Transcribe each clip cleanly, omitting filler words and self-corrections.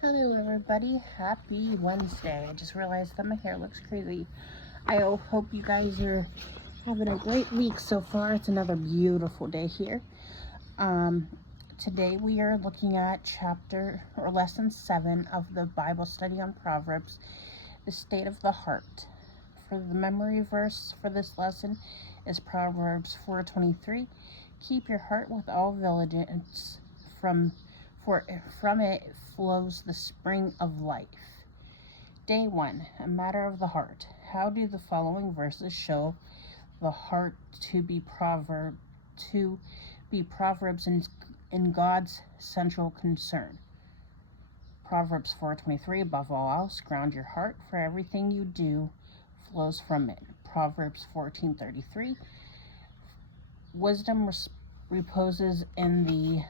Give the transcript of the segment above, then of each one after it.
Hello everybody, happy Wednesday. I just realized that my hair looks crazy. I hope you guys are having a great week so far. It's another beautiful day here. Today we are looking at chapter or lesson 7 of the Bible study on Proverbs, the state of the heart. For the memory verse for this lesson is Proverbs 4:23. Keep your heart with all diligence, for from it flows the spring of life. Day 1, a matter of the heart. How do the following verses show the heart to be Proverbs in God's central concern? Proverbs 4:23, above all else, ground your heart, for everything you do flows from it. Proverbs 14:33, wisdom reposes in the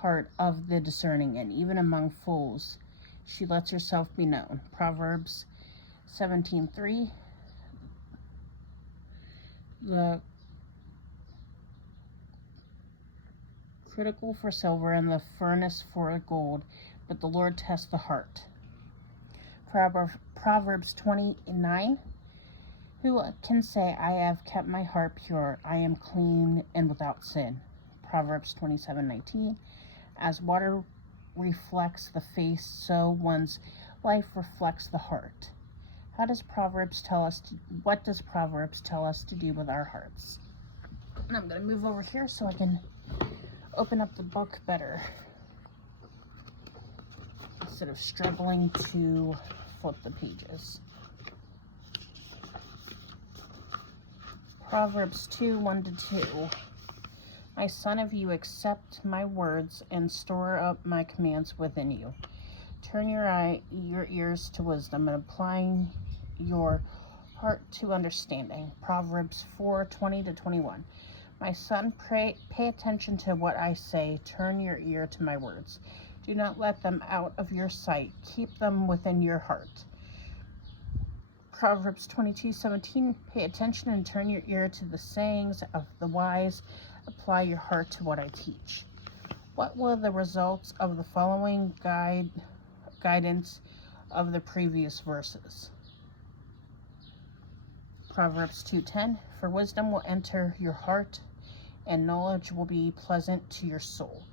heart of the discerning, and even among fools she lets herself be known. Proverbs 17:3, the critical for silver and the furnace for gold, but the Lord tests the heart. Proverbs 29, who can say, I have kept my heart pure, I am clean and without sin? Proverbs 27:19, as water reflects the face, so one's life reflects the heart. What does Proverbs tell us to do with our hearts? And I'm going to move over here so I can open up the book better, instead of struggling to flip the pages. Proverbs 2:1-2. My son, if you accept my words and store up my commands within you, turn your ears to wisdom and applying your heart to understanding. Proverbs 4:20-21. My son, pay attention to what I say. Turn your ear to my words. Do not let them out of your sight. Keep them within your heart. Proverbs 22:17. Pay attention and turn your ear to the sayings of the wise. Apply your heart to what I teach. What were the results of the following guidance of the previous verses? Proverbs 2:10. For wisdom will enter your heart, and knowledge will be pleasant to your soul.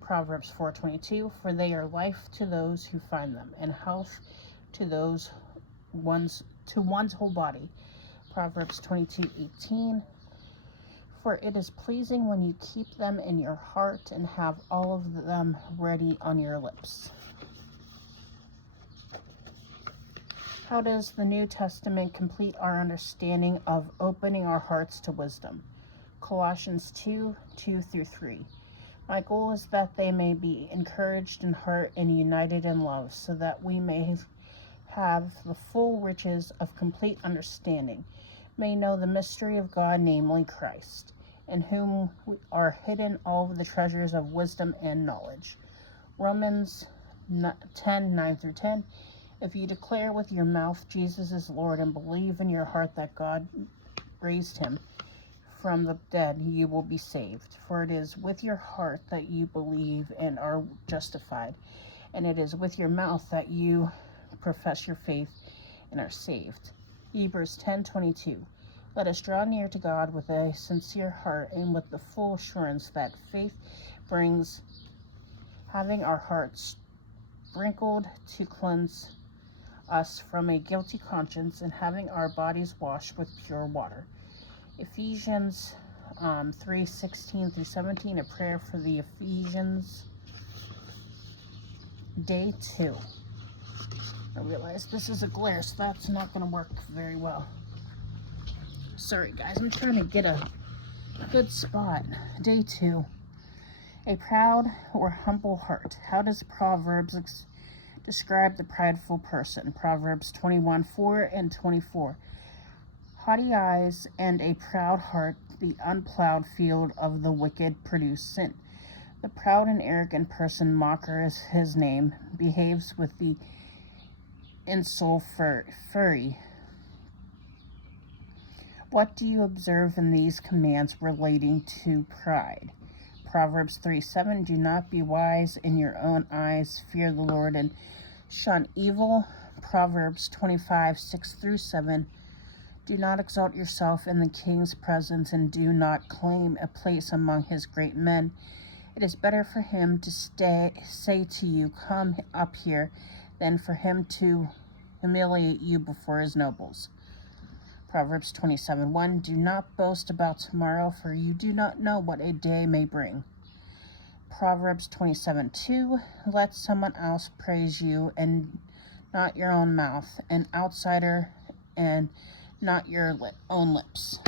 Proverbs 4:22. For they are life to those who find them, and health to one's whole body. Proverbs 22:18. For it is pleasing when you keep them in your heart and have all of them ready on your lips. How does the New Testament complete our understanding of opening our hearts to wisdom? Colossians 2:2-3. My goal is that they may be encouraged in heart and united in love, so that we may have the full riches of complete understanding, may know the mystery of God, namely Christ, in whom are hidden all of the treasures of wisdom and knowledge. Romans 10:9-10. If you declare with your mouth Jesus is Lord and believe in your heart that God raised him from the dead, you will be saved. For it is with your heart that you believe and are justified, and it is with your mouth that you profess your faith and are saved. Hebrews 10:22. Let us draw near to God with a sincere heart and with the full assurance that faith brings, having our hearts sprinkled to cleanse us from a guilty conscience, and having our bodies washed with pure water. Ephesians 3:16-17, a prayer for the Ephesians. Day 2. I realize this is a glare, so that's not going to work very well. Sorry guys, I'm trying to get a good spot. Day 2. A proud or humble heart. How does Proverbs describe the prideful person? Proverbs 21:4-24. Haughty eyes and a proud heart, the unplowed field of the wicked produce sin. The proud and arrogant person, mocker is his name, behaves with the insulfury. What do you observe in these commands relating to pride? Proverbs 3:7, do not be wise in your own eyes, fear the Lord and shun evil. Proverbs 25:6-7, do not exalt yourself in the king's presence and do not claim a place among his great men. It is better for him to say to you, come up here, than for him to humiliate you before his nobles. Proverbs 27:1, do not boast about tomorrow, for you do not know what a day may bring. Proverbs 27:2, let someone else praise you and not your own mouth, an outsider and not your own lips.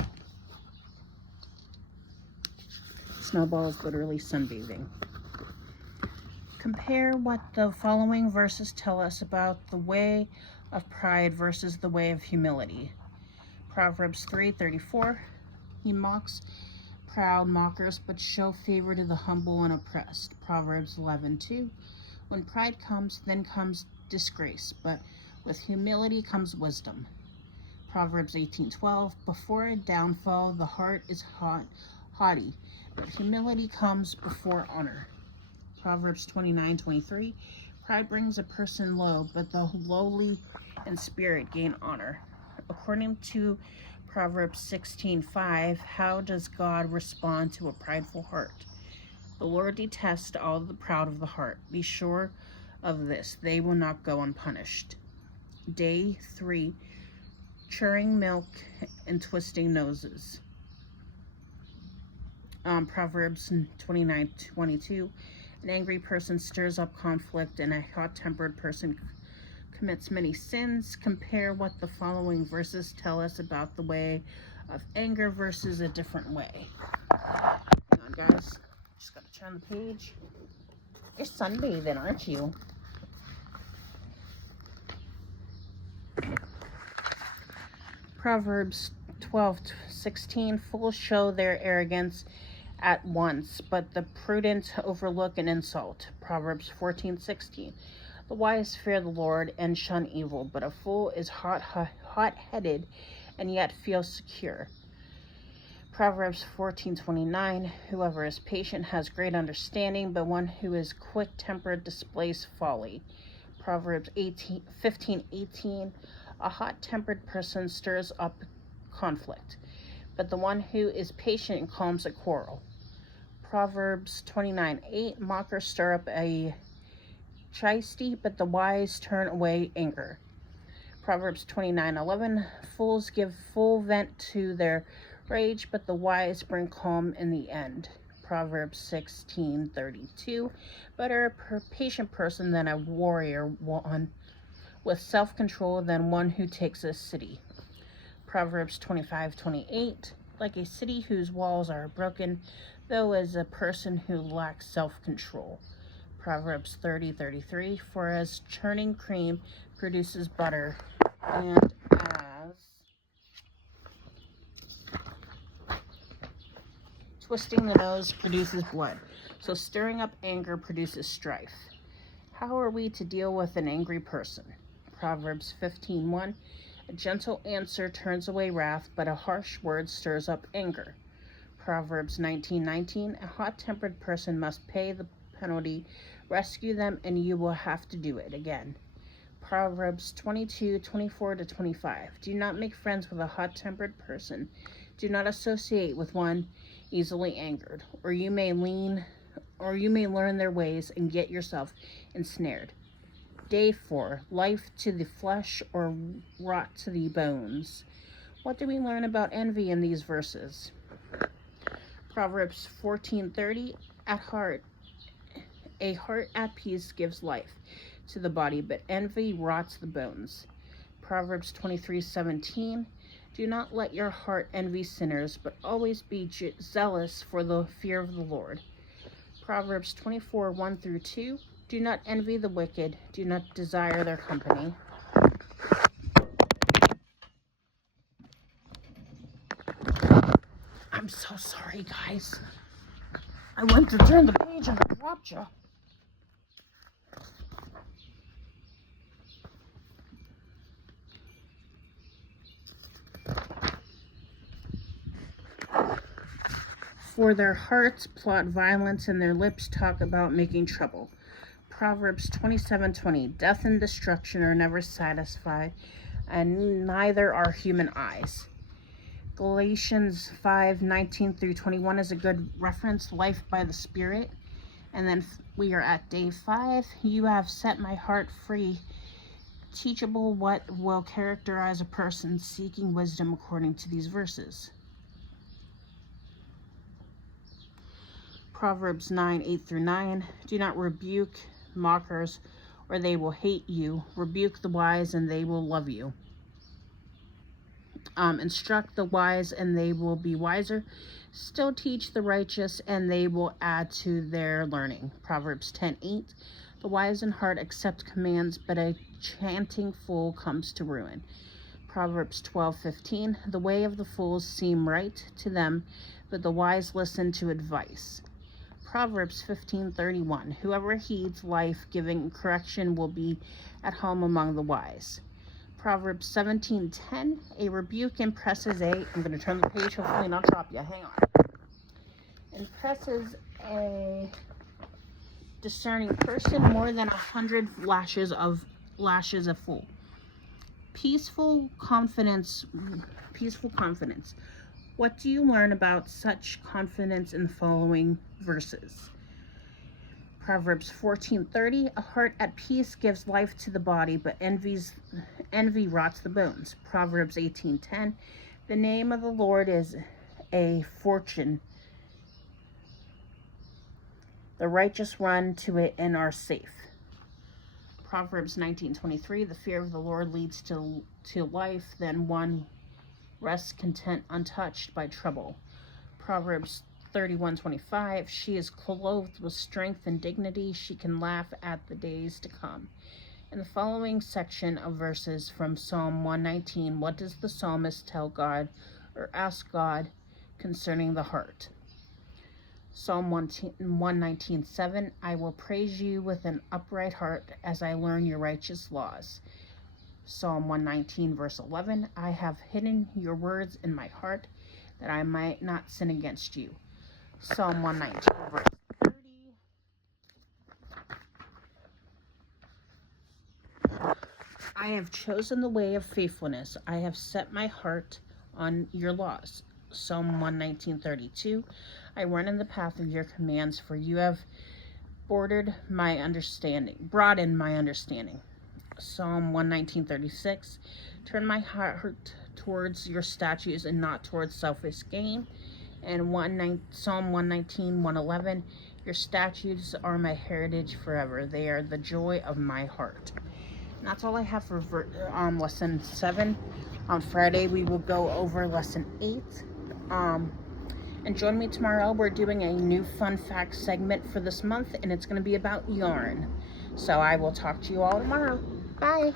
Snowball is literally sunbathing. Compare what the following verses tell us about the way of pride versus the way of humility. Proverbs 3:34, he mocks proud mockers, but show favor to the humble and oppressed. Proverbs 11:2, when pride comes, then comes disgrace, but with humility comes wisdom. Proverbs 18:12, before a downfall, the heart is haughty, but humility comes before honor. Proverbs 29:23, pride brings a person low, but the lowly in spirit gain honor. According to Proverbs 16:5, how does God respond to a prideful heart? The Lord detests all the proud of the heart. Be sure of this, they will not go unpunished. Day 3, churning milk and twisting noses. Proverbs 29:22, an angry person stirs up conflict and a hot-tempered person commits many sins. Compare what the following verses tell us about the way of anger versus a different way. Hang on, guys. Just gotta turn the page. You're sunbathing, aren't you? Proverbs 12:16, fools show their arrogance at once, but the prudent overlook an insult. Proverbs 14:16, the wise fear the Lord and shun evil, but a fool is hot-headed and yet feels secure. Proverbs 14:29, whoever is patient has great understanding, but one who is quick-tempered displays folly. Proverbs 15:18, a hot-tempered person stirs up conflict, but the one who is patient calms a quarrel. Proverbs 29:8, mockers stir up a chasty, but the wise turn away anger. Proverbs 29:11, fools give full vent to their rage, but the wise bring calm in the end. Proverbs 16:32, better a patient person than a warrior, one with self-control than one who takes a city. Proverbs 25:28, like a city whose walls are broken, though as a person who lacks self-control. Proverbs 30:33, for as churning cream produces butter, and as twisting the nose produces blood, so stirring up anger produces strife. How are we to deal with an angry person? Proverbs 15:1, a gentle answer turns away wrath, but a harsh word stirs up anger. Proverbs 19:19, a hot-tempered person must pay the penalty. Rescue them and you will have to do it again. Proverbs 22:24-25, do not make friends with a hot-tempered person. Do not associate with one easily angered, or you may learn their ways and get yourself ensnared. Day 4, life to the flesh or rot to the bones. What do we learn about envy in these verses? Proverbs 14:30, a heart at peace gives life to the body, but envy rots the bones. Proverbs 23:17, do not let your heart envy sinners, but always be zealous for the fear of the Lord. Proverbs 24:1-2, do not envy the wicked, do not desire their company. I'm so sorry, guys. I went to turn the page and I dropped you. For their hearts plot violence, and their lips talk about making trouble. Proverbs 27:20. Death and destruction are never satisfied, and neither are human eyes. Galatians 5:19-21 is a good reference. Life by the Spirit. And then we are at day 5. You have set my heart free. Teachable, what will characterize a person seeking wisdom according to these verses? Proverbs 9:8-9. Do not rebuke mockers, or they will hate you. Rebuke the wise, and they will love you. Instruct the wise, and they will be wiser. Still teach the righteous, and they will add to their learning. Proverbs 10:8. The wise in heart accept commands, but a chanting fool comes to ruin. Proverbs 12:15. The way of the fools seem right to them, but the wise listen to advice. Proverbs 15:31. Whoever heeds life-giving correction will be at home among the wise. Proverbs 17:10. A rebuke impresses I'm going to turn the page, hopefully not drop you. Hang on. Impresses a discerning person more than 100 lashes a fool. Peaceful confidence. What do you learn about such confidence in the following verses? Proverbs 14:30. A heart at peace gives life to the body, but envy rots the bones. Proverbs 18:10. The name of the Lord is a fortune. The righteous run to it and are safe. Proverbs 19:23. The fear of the Lord leads to life, then one rests content untouched by trouble. Proverbs 31:25. She is clothed with strength and dignity. She can laugh at the days to come. In the following section of verses from Psalm 119, what does the psalmist tell God or ask God concerning the heart? Psalm 119:7. I will praise you with an upright heart as I learn your righteous laws. Psalm 119 verse 11. I have hidden your words in my heart that I might not sin against you. Psalm 119 verse 30. I have chosen the way of faithfulness. I have set my heart on your laws. Psalm 119:32. I run in the path of your commands, for you have broadened my understanding. Psalm 119:36. Turn my heart towards your statutes and not towards selfish gain. And Psalm 119:111. Your statutes are my heritage forever. They are the joy of my heart. And that's all I have for lesson 7. On Friday, we will go over lesson 8. And join me tomorrow. We're doing a new fun fact segment for this month, and it's going to be about yarn. So I will talk to you all tomorrow. Bye.